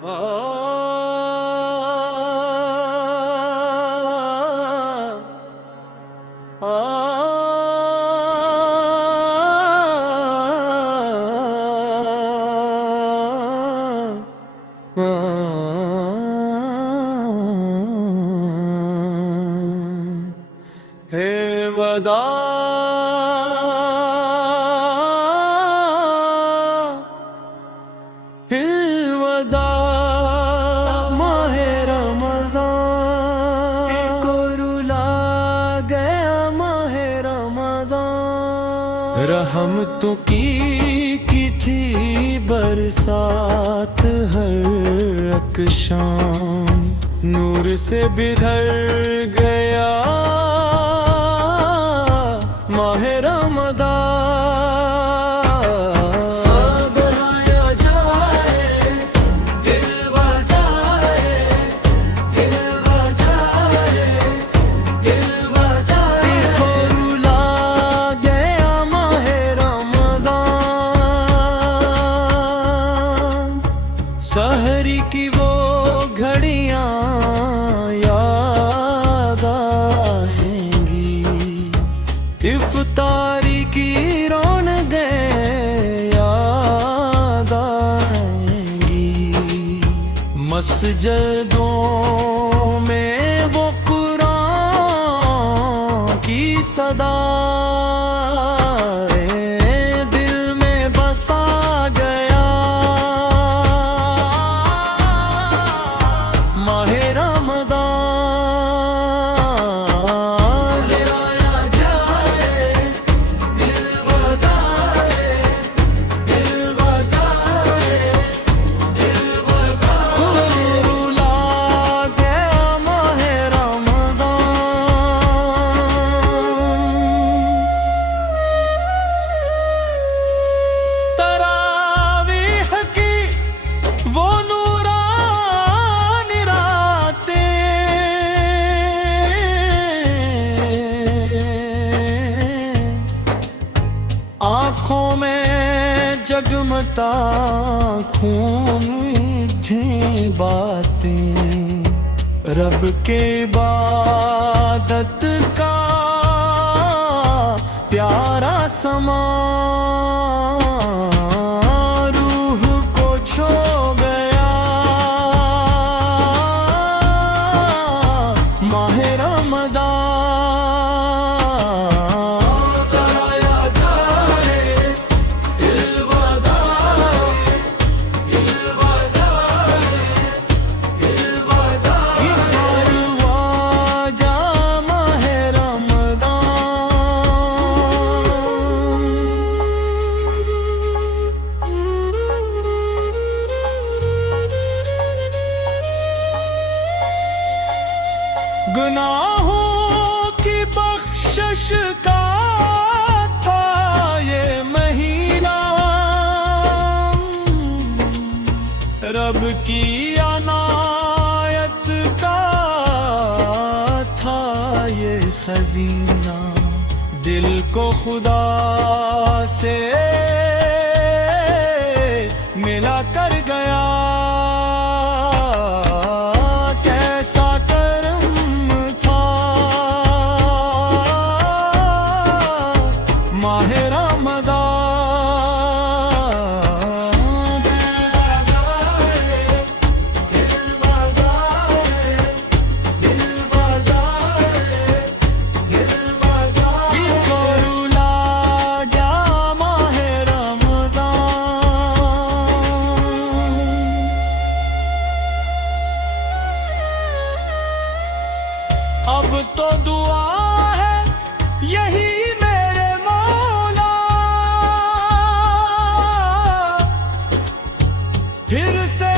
हे वदा हिलवदा माहे रमज़ान को रुला गया माहे रमज़ान। रहमतों की थी बरसात हर एक शाम, नूर से बिखर गया माहे रमज़ान। दोहराया जाए दिल बजाए, दिल बजाए, दिल बजाए, को रुला गया माहे रमज़ान। सहरी की वो घड़ियां याद आएंगी, इफ्तारी की रौनकें याद आएंगी। मस्जिदों में वो कुरान की सदा दिल में बसा गया माहे रमज़ान। आया जाए दिल बजाए, दिल बजाए, दिल बजाए, रुला गया माहे रमज़ान। तरावीह की वो नूरानी रातें, आँखों में जगमता खून मीठी बातें, रब के इबादत का प्यारा समा रूह को छो गया माहे रमज़ान। कराया जाए दिल बजाए, दिल बजाए, दिल बजाए, परवाजा माहे रमज़ान। गुनाहों की बख्शिश का था ये महीना, रब की अनायत का था ये खजीना। दिल को खुदा से मिला कर गया, कैसा करम था माहे रमज़ान। दिल बजाए, दिल बजाए, दिल बजाए, को रुला जा माहे रमज़ान। अब तो दुआ है यही मेरे मौला, फिर से